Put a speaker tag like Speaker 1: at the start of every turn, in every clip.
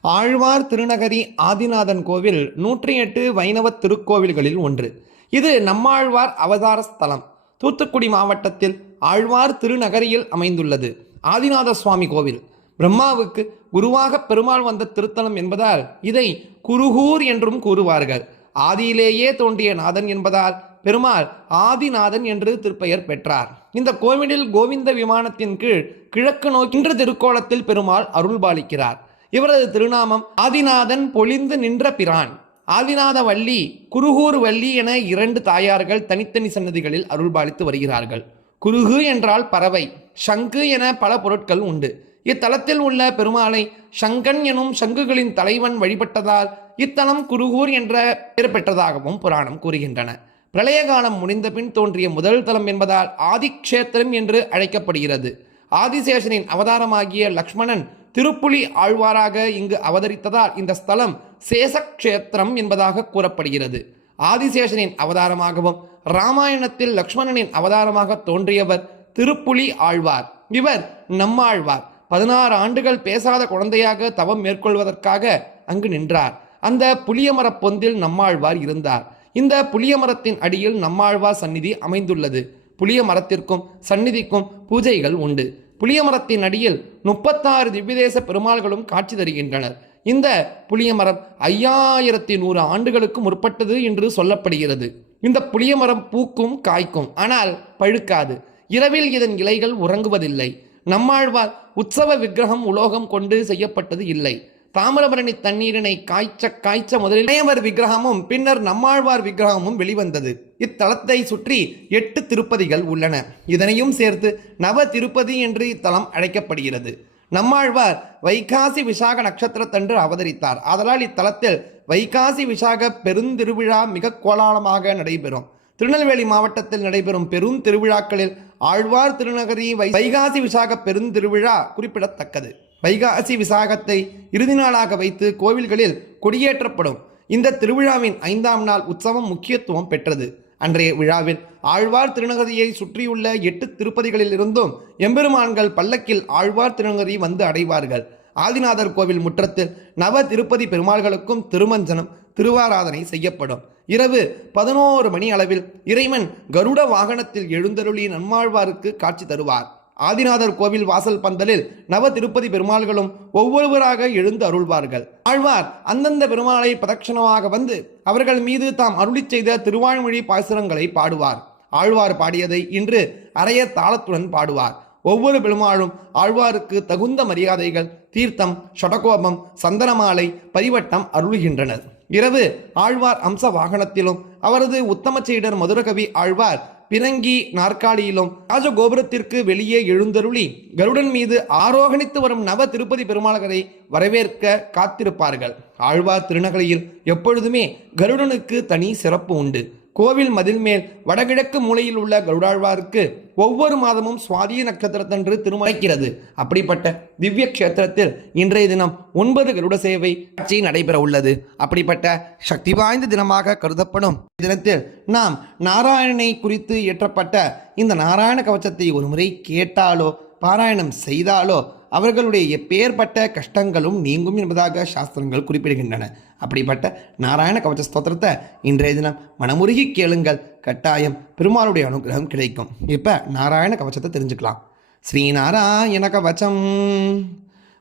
Speaker 1: ஆழ்வார் திருநகரி ஆதிநாதன் கோவில் நூற்றி எட்டு வைணவ திருக்கோவில்களில் ஒன்று. இது நம்மாழ்வார் அவதார ஸ்தலம். தூத்துக்குடி மாவட்டத்தில் ஆழ்வார் திருநகரியில் அமைந்துள்ளது. ஆதிநாத சுவாமி கோவில். பிரம்மாவுக்கு குருவாக பெருமாள் வந்த திருத்தலம் என்பதால் இதை குருகூர் என்றும் கூறுவார்கள். ஆதியிலேயே தோன்றிய நாதன் என்பதால் பெருமாள் ஆதிநாதன் என்று திருப்பெயர் பெற்றார். இந்த கோவிலில் கோவிந்த விமானத்தின் கீழ் கிழக்கு நோக்கின்ற திருக்கோலத்தில் பெருமாள் அருள்பாலிக்கிறார். இவரது திருநாமம் ஆதிநாதன் பொழிந்து நின்ற பிரான். ஆதிநாத வள்ளி குருகூர் வள்ளி என இரண்டு தாயார்கள் தனித்தனி சன்னதிகளில் அருள்பாலித்து வருகிறார்கள். குருகு என்றால் பறவை சங்கு என பல பொருட்கள் உண்டு. இத்தலத்தில் உள்ள பெருமாளை சங்கன் எனும் சங்குகளின் தலைவன் வழிபட்டதால் இத்தலம் குருகூர் என்ற பெயர் பெற்றதாகவும் புராணம் கூறுகின்றன. பிரளய காலம் முடிந்த பின் தோன்றிய முதல் தலம் என்பதால் ஆதிக்ஷேத்திரம் என்று அழைக்கப்படுகிறது. ஆதிசேஷனின் அவதாரமாகிய லக்ஷ்மணன் திருப்புலி ஆழ்வாராக இங்கு அவதரித்ததால் இந்த ஸ்தலம் சேசக்ஷேத்திரம் என்பதாக கூறப்படுகிறது. ஆதிசேஷனின் அவதாரமாகவும் ராமாயணத்தில் லக்ஷ்மணனின் அவதாரமாக தோன்றியவர் திருப்புலி ஆழ்வார். இவர் நம்மாழ்வார். பதினாறு ஆண்டுகள் பேசாத குழந்தையாக தவம் மேற்கொள்வதற்காக அங்கு நின்றார். அந்த புளியமரப் பொந்தில் நம்மாழ்வார் இருந்தார். இந்த புளியமரத்தின் அடியில் நம்மாழ்வார் சந்நிதி அமைந்துள்ளது. புளிய மரத்திற்கும் சந்நிதிக்கும் பூஜைகள் உண்டு. புளியமரத்தின் அடியில் முப்பத்தாறு திவ்யதேச பெருமாள்களும் காட்சி தருகின்றனர். இந்த புளியமரம் ஐயாயிரத்தி நூறு ஆண்டுகளுக்கு முற்பட்டது என்று சொல்லப்படுகிறது. இந்த புளியமரம் பூக்கும் காய்க்கும் ஆனால் பழுக்காது. இரவில் இதன் இலைகள் உறங்குவதில்லை. நம்மாழ்வார் உற்சவ விக்கிரகம் உலோகம் கொண்டு செய்யப்பட்டது இல்லை. தாமிரபரணி தண்ணீரினை காய்ச்ச காய்ச்ச முதலில் இளையவர் விக்கிரகமும் பின்னர் நம்மாழ்வார் விக்கிரகமும் வெளிவந்தது. இத்தலத்தை சுற்றி எட்டு திருப்பதிகள் உள்ளன. இதனையும் சேர்த்து நவ திருப்பதி என்று இத்தலம் அழைக்கப்படுகிறது. நம்மாழ்வார் வைகாசி விசாக நட்சத்திரத்தன்று அவதரித்தார். ஆதலால் இத்தலத்தில் வைகாசி விசாக பெருந்திருவிழா மிக கோலாலமாக நடைபெறும். திருநெல்வேலி மாவட்டத்தில் நடைபெறும் பெரும் திருவிழாக்களில் ஆழ்வார் திருநகரி வை- வைகாசி விசாக பெருந்திருவிழா குறிப்பிடத்தக்கது. வைகாசி விசாகத்தை இறுதி நாளாக வைத்து கோவில்களில் கொடியேற்றப்படும். இந்த திருவிழாவின் ஐந்தாம் நாள் உற்சவம் முக்கியத்துவம் பெற்றது. அன்றைய விழாவில் ஆழ்வார் திருநகரியை சுற்றியுள்ள எட்டு திருப்பதிகளிலிருந்தும் எம்பெருமான்கள் பல்லக்கில் ஆழ்வார் திருநகரி வந்து அடைவார்கள். ஆதிநாதர் கோவில் முற்றத்தில் நவ திருப்பதி பெருமாள்களுக்கும் திருமஞ்சனம் திருவாராதனை செய்யப்படும். இரவு பதினோரு மணி அளவில் இறைவன் கருட வாகனத்தில் எழுந்தருளி நன்மாழ்வாருக்கு காட்சி தருவார். ஆதிநாதர் கோவில் வாசல் பந்தலில் நவ திருப்பதி பெருமாள்களும் ஒவ்வொருவராக எழுந்து அருள்வார்கள். ஆழ்வார் அந்தந்த பெருமாளை பிரதட்சணமாக வந்து அவர்கள் மீது தாம் அருளிச் செய்த திருவாழ்மொழி பாசுரங்களை பாடுவார். ஆழ்வார் பாடியதை இன்று அரைய தாளத்துடன் பாடுவார். ஒவ்வொரு பெருமாளும் ஆழ்வாருக்கு தகுந்த மரியாதைகள் தீர்த்தம் ஷடகோபம் சந்தனமாலை பரிவட்டம் அருள்கின்றனர். இரவு ஆழ்வார் அம்ச வாகனத்திலும் அவரது உத்தம சீடர் மதுரகவி ஆழ்வார் பிறங்கி நாற்காலியிலும் ராஜகோபுரத்திற்கு வெளியே எழுந்தருளி கருடன் மீது ஆரோகணித்து வரும் நவ திருப்பதி பெருமாள்களை வரவேற்க காத்திருப்பார்கள். ஆழ்வார் திருநகரியில் எப்பொழுதுமே கருடனுக்கு தனி சிறப்பு உண்டு. கோவில் மதில் மேல் வடகிழக்கு மூலையில் உள்ள கருடாழ்வாருக்கு ஒவ்வொரு மாதமும் சுவாதி நட்சத்திரத்தன்று திருமலைக்கிறது அப்படிப்பட்ட திவ்ய கஷேத்திரத்தில் இன்றைய தினம் ஒன்பது கருட சேவை காட்சி நடைபெற உள்ளது. அப்படிப்பட்ட சக்தி வாய்ந்த தினமாக கருதப்படும். தினத்தில் நாம் நாராயணனை குறித்து இயற்றப்பட்ட இந்த நாராயண கவச்சத்தை ஒருமுறை கேட்டாலோ பாராயணம் செய்தாலோ அவர்களுடைய எப்பேற்பட்ட கஷ்டங்களும் நீங்கும் என்பதாக சாஸ்திரங்கள் குறிப்பிடுகின்றன அப்படிப்பட்ட நாராயண கவச்ச ஸ்தோத்திரத்தை இன்றைய தினம் மனமுருகி கேளுங்கள் கட்டாயம் பெருமாளுடைய அனுகிரகம் கிடைக்கும் இப்போ நாராயண கவச்சத்தை தெரிஞ்சுக்கலாம் ஸ்ரீநாராயண கவச்சம்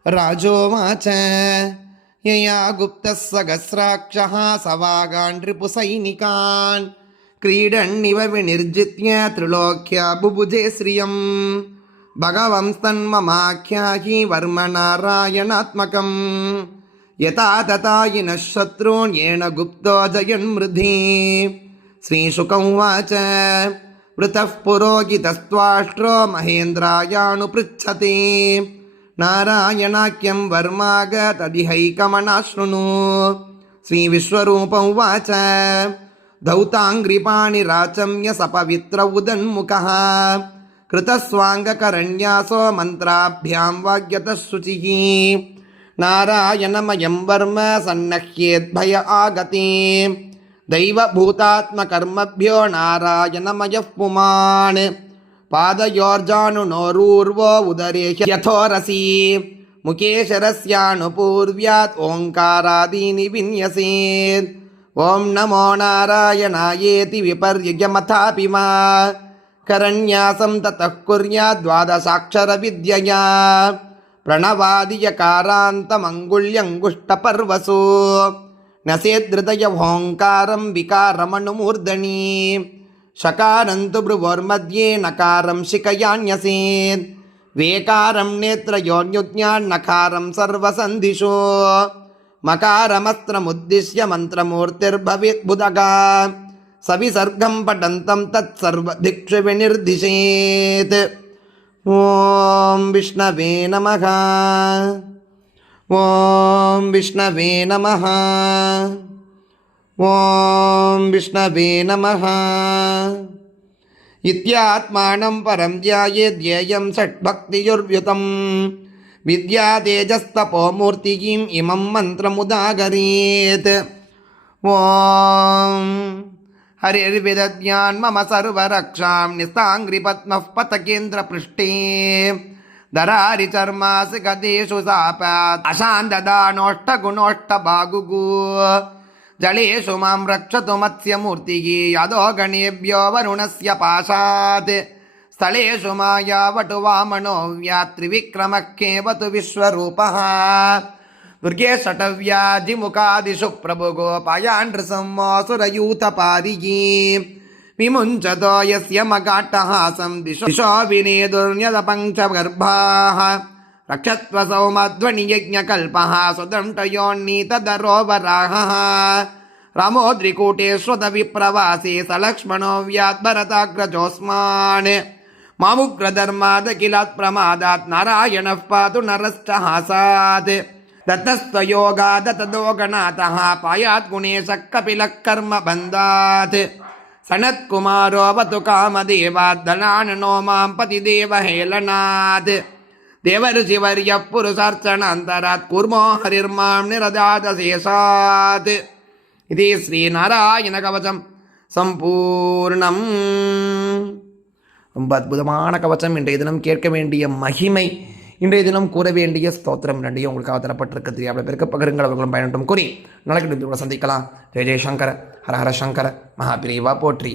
Speaker 1: ராஜோவாச்ச யயா குப்த சகசிராட்சः சவாகான் ரிபுசைனிகான் क्रीडन्निव विनिर्जित्य त्रिलोक्या बुभुजे श्रियम् భగవంస్తన్మమాఖ్యాహి వర్మనారాయణాత్మకం. యథా తథాయిన శత్రూణ్యేణ గుప్తో జయన్మృధి శ్రీశుకం వాచ వృతః పురోగితస్త్వాష్ట్రో మహేంద్రాయానుపృచ్చతి నారాయణాఖ్యం వర్మాగ తదిహైకమణాశృణు శ్రీవిశ్వరూపం వాచ దౌతాంగ్రిపాణి రాచమ్య సపవిత్ర ఉదన్ముఖ. கிருதஸ்வாங்ககரண்யாசோ மந்திராபியாம் வாக்கியத சுச்சிஹி நாராயணமயம் வர்ம சன்னஹ்யேத்பய ஆகதி தெய்வபூதாத்மகர்மபியோ நாராயணமய புமான் பாதயோர்ஜானுனோரூர்வோ உதரே யதோரசி முகேஷரஸ்யானுபூர்வியாத் ஓங்காராதீனி விநியசேத் ஓம் நமோ நாராயணாயேதி விபர்யமதாபி மா मा करन्यासं ततः कुर्यात् द्वादशाक्षरविद्यया प्रणवादियकारान्तमङ्गुल्यङ्गुष्टपर्वसु न सेदृदय ओङ्कारं विकारमणुमूर्धनि शकारन्तु भ्रुवोर्मध्ये नकारं शिखयान्यसेत् वेकारं नेत्रयोन्युज्ञान्नकारं सर्वसन्धिषु मकारमस्त्रमुद्दिश्य சவிசர்க்கம் படந்தம் தத் சர்வ திக்ஷு வினிர்திஷேத் ஓம் விஷ்ணவே நமக ஓம் விஷ்ணவே நமக ஓம் விஷ்ணவே நமக இத்தியாத்மானம் பரம் தியாயே தியேயம் ஷட்பக்தியுர்வியுதம் வித்யா தேஜஸ்தபோ மூர்த்தியும் இமம் மந்திரமுதாகரீத் ஓம் హరిర్విదజ్ఞాన్ మమ సర్వరక్షాం నిస్తాంగ్రి పద్మ పతకేంద్ర పృష్ఠే దరారి చర్మాసి గదేషు సాపాత్ అశాంతదానోష్టగుణోష్ట బాగుగు జలేషు మాం రక్షతు మత్స్యమూర్తి యదో గణేభ్యో వరుణస్ పాశాత్ స్థలేషు మాయావటు వామనో వ్యాత్రివిక్రమః కేవతు విశ్వరూపః దుర్గే సటవ్యాధిముఖాదిషు ప్రభుగోపాయాన్ నృసంవాసురయూతపాదియీ విముంచతో యస్య మగాట్టహాసం దిశో దిశో వినేదుర్న్యదపంచగర్భాః రక్షత్వ సౌమధ్వనియజ్ఞకల్పః సుదంటయోన్నీతదరోవరాహः రామోద్రికూటే శ్రుతవిప్రవాసే సలక్ష్మణో వ్యాద్భరతాగ్రజోస్మాన్. మాముగ్రధర్మాదఖిలాత్ ప్రమాదాత్ నారాయణః పాతు నరశ్చ தத்தஸ்தயோகாதததோகநாதா பாயாத் குணேசக் கபிலக் கர்ம பந்தாத் சனத்குமாரோபது காமதேவாத் தனானனோ மாம் பதி தேவஹேளனாத் தேவருஷிவர்ய புருஷார்ச்சனாந்தராத் குர்மோ ஹரிர்மாம் நிரதாத சேஷாத் இது ஸ்ரீநாராயண கவசம் சம்பூர்ணம் ரொம்ப அற்புதமான கவசம் இன்றைய தினம் கேட்க வேண்டிய மகிமை இன்றைய தினம் கூற வேண்டிய ஸ்தோத்திரம் ரெண்டையும் உங்களுக்காக தரப்பட்டிருக்கிறது அவ்வளோ பெருக்க பகிருங்கள் அவர்களும் பயனட்டும் கூறி நாளைக்கு சந்திக்கலாம். ஜெய ஜெயசங்கர ஹர ஹர சங்கர மகாபிரிவா போற்றி.